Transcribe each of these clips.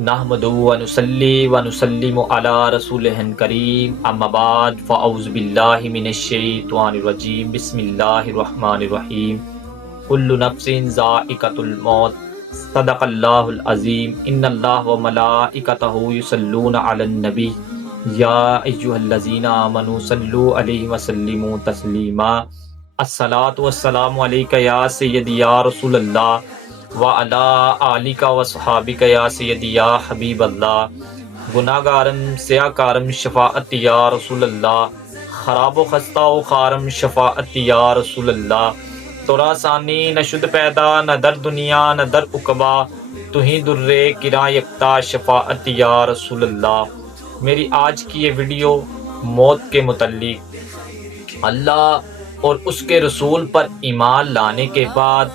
نحمدہ و نصلی و نسلم علی رسولہ کریم، اما بعد فاعوذ باللہ من الشیطان الرجیم، بسم اللہ الرحمن الرحیم۔ کل نفس ذائقۃ الموت، صدق اللہ العظیم۔ ان اللہ و ملائکتہ یصلون علی النبی، یا ایھا الذین آمنوا صلوا علیہ وسلموا تسلیما۔ الصلاۃ والسلام علیک یا سیدی یا رسول اللہ وعلی آلک و صحابک یا سیدی یا حبیب اللہ۔ گناہگارم سیاہ کارم شفاعت یا رسول اللہ، خراب و خستہ و خارم شفاعت یا رسول اللہ۔ تورا ثانی نہ شد پیدا نہ در دنیا نہ در عقبا، تو ہی در کرا یکتا شفاعت یا رسول اللہ۔ میری آج کی یہ ویڈیو موت کے متعلق، اللہ اور اس کے رسول پر ایمان لانے کے بعد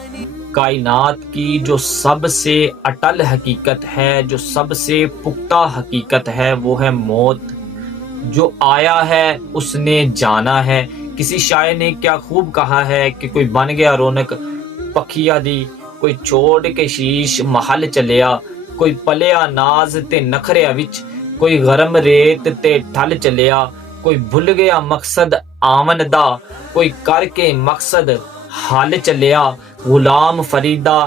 کائنات کی جو سب سے اٹل حقیقت ہے، جو سب سے پختہ حقیقت ہے، وہ ہے موت۔ جو آیا ہے اس نے جانا ہے۔ کسی شاعر نے کیا خوب کہا ہے کہ کوئی بن گیا رونق پکھیا دی، کوئی چھوڑ کے شیش محل چلیا، کوئی پلیا ناز تے نخرے وچ، کوئی غرم ریت تے ٹھل چلیا، کوئی بھول گیا مقصد آمن دا، کوئی کر کے مقصد حال چلیا۔ غلام فریدا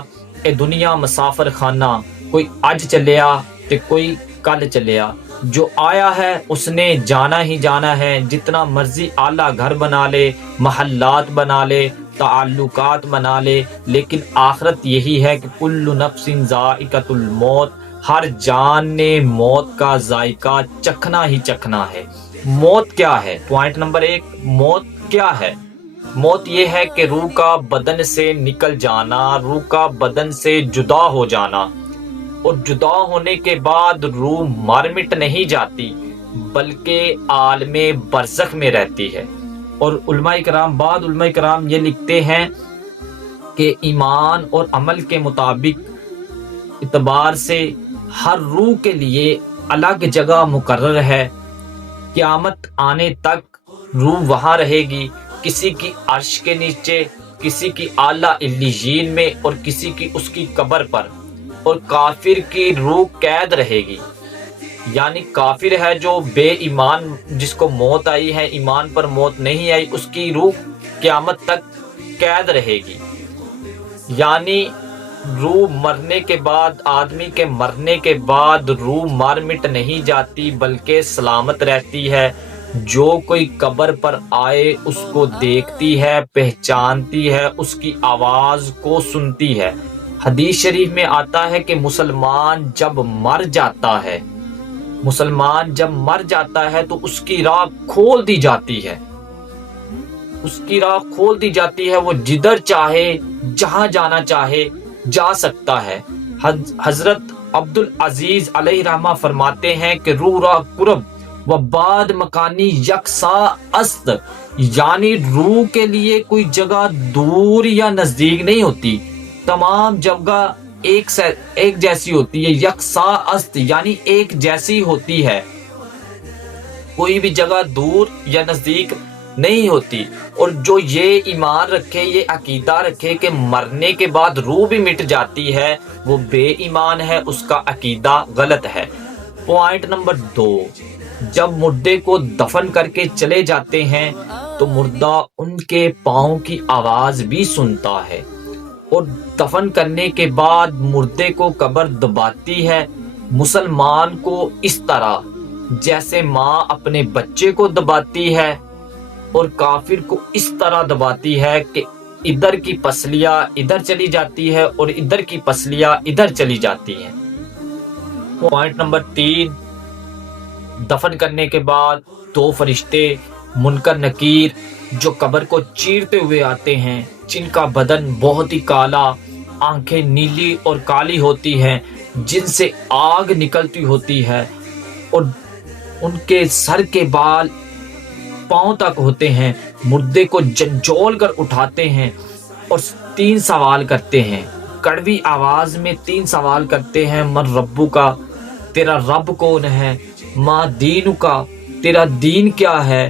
اے دنیا مسافر خانہ، کوئی اج چلیا تے کوئی کل چلیا۔ جو آیا ہے اس نے جانا ہی جانا ہے۔ جتنا مرضی اعلیٰ گھر بنا لے، محلات بنا لے، تعلقات بنا لے، لیکن آخرت یہی ہے کہ کل نفس ذائقۃ الموت، ہر جان نے موت کا ذائقہ چکھنا ہی چکھنا ہے۔ موت کیا ہے؟ پوائنٹ نمبر 1، موت کیا ہے؟ موت یہ ہے کہ روح کا بدن سے نکل جانا، روح کا بدن سے جدا ہو جانا، اور جدا ہونے کے بعد روح مر مٹ نہیں جاتی بلکہ عالم برزخ میں رہتی ہے۔ اور علماء کرام، بعض علماء کرام یہ لکھتے ہیں کہ ایمان اور عمل کے مطابق اعتبار سے ہر روح کے لیے الگ جگہ مقرر ہے۔ قیامت آنے تک روح وہاں رہے گی، کسی کی عرش کے نیچے، کسی کی اعلیٰ علیین میں، اور کسی کی اس کی قبر پر۔ اور کافر کی روح قید رہے گی، یعنی کافر ہے جو بے ایمان، جس کو موت آئی ہے، ایمان پر موت نہیں آئی، اس کی روح قیامت تک قید رہے گی۔ یعنی روح مرنے کے بعد، آدمی کے مرنے کے بعد روح مر مٹ نہیں جاتی بلکہ سلامت رہتی ہے۔ جو کوئی قبر پر آئے اس کو دیکھتی ہے، پہچانتی ہے، اس کی آواز کو سنتی ہے۔ حدیث شریف میں آتا ہے کہ مسلمان جب مر جاتا ہے، مسلمان جب مر جاتا ہے تو اس کی راہ کھول دی جاتی ہے، اس کی راہ کھول دی جاتی ہے، وہ جدھر چاہے، جہاں جانا چاہے جا سکتا ہے۔ حضرت عبدالعزیز علیہ رحمہ فرماتے ہیں کہ روح را قرب و بعد مکانی یکساں است، یعنی روح کے لیے کوئی جگہ دور یا نزدیک نہیں ہوتی، تمام جگہ ایک جیسی ہوتی ہے۔ یکساں است یعنی ایک جیسی ہوتی ہے، کوئی بھی جگہ دور یا نزدیک نہیں ہوتی۔ اور جو یہ ایمان رکھے، یہ عقیدہ رکھے کہ مرنے کے بعد روح بھی مٹ جاتی ہے، وہ بے ایمان ہے، اس کا عقیدہ غلط ہے۔ پوائنٹ نمبر 2، جب مردے کو دفن کر کے چلے جاتے ہیں تو مردہ ان کے پاؤں کی آواز بھی سنتا ہے، اور دفن کرنے کے بعد مردے کو قبر دباتی ہے، مسلمان کو اس طرح جیسے ماں اپنے بچے کو دباتی ہے، اور کافر کو اس طرح دباتی ہے کہ ادھر کی پسلیاں ادھر چلی جاتی ہے اور ادھر کی پسلیاں ادھر چلی جاتی ہیں۔ پوائنٹ نمبر 3، دفن کرنے کے بعد 2 فرشتے منکر نکیر جو قبر کو چیرتے ہوئے آتے ہیں، جن کا بدن بہت ہی کالا، آنکھیں نیلی اور کالی ہوتی ہیں، جن سے آگ نکلتی ہوتی ہے، اور ان کے سر کے بال پاؤں تک ہوتے ہیں، مردے کو جھنجھول کر اٹھاتے ہیں اور 3 سوال کرتے ہیں، کڑوی آواز میں 3 سوال کرتے ہیں۔ من ربو کا، تیرا رب کون ہے؟ ما دینو کا، تیرا دین کیا ہے؟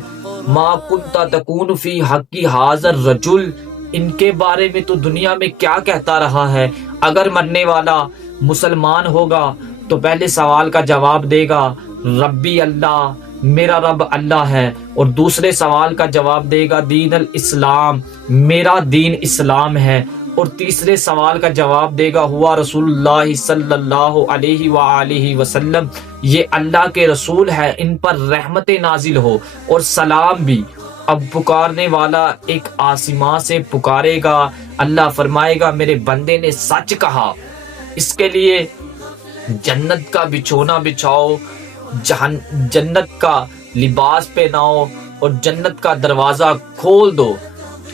ما کنتا تکون فی حقی حاضر رجل، ان کے بارے میں تو دنیا میں کیا کہتا رہا ہے۔ اگر مرنے والا مسلمان ہوگا تو پہلے سوال کا جواب دے گا ربی اللہ، میرا رب اللہ ہے، اور دوسرے سوال کا جواب دے گا دین الاسلام، میرا دین اسلام ہے، اور تیسرے سوال کا جواب دے گا ہوا رسول اللہ صلی اللہ علیہ وآلہ وسلم، یہ اللہ کے رسول ہے، ان پر رحمت نازل ہو اور سلام بھی۔ اب پکارنے والا ایک آسمان سے پکارے گا، اللہ فرمائے گا میرے بندے نے سچ کہا، اس کے لیے جنت کا بچھونا بچھاؤ، جنت کا لباس پہناؤ اور جنت کا دروازہ کھول دو،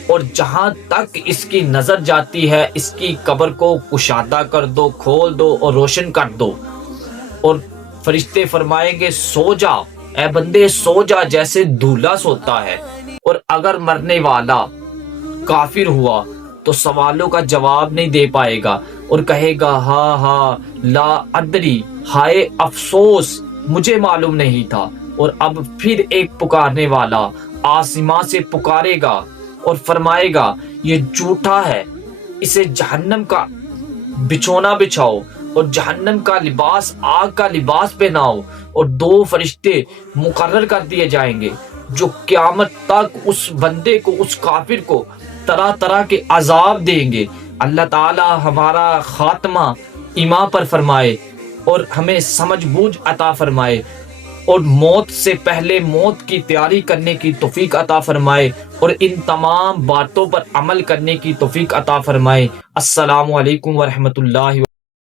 اور جہاں تک اس کی نظر جاتی ہے اس کی قبر کو کشادہ کر دو، کھول دو اور روشن کر دو۔ اور فرشتے فرمائیں گے سو جا اے بندے، سو جا جیسے دولہا سوتا ہے۔ اور اگر مرنے والا کافر ہوا تو سوالوں کا جواب نہیں دے پائے گا اور کہے گا ہاں ہاں لا ادری، ہائے افسوس مجھے معلوم نہیں تھا۔ اور اب پھر ایک پکارنے والا آسمان سے پکارے گا اور فرمائے گا یہ جھوٹا ہے، اسے جہنم کا بچھونا بچھاؤ اور جہنم کا لباس، آگ کا لباس پہناؤ، اور دو فرشتے مقرر کر دیے جائیں گے جو قیامت تک اس بندے کو، اس کافر کو طرح طرح کے عذاب دیں گے۔ اللہ تعالی ہمارا خاتمہ ایمان پر فرمائے اور ہمیں سمجھ بوجھ عطا فرمائے، اور موت سے پہلے موت کی تیاری کرنے کی توفیق عطا فرمائے، اور ان تمام باتوں پر عمل کرنے کی توفیق عطا فرمائے۔ السلام علیکم ورحمۃ اللہ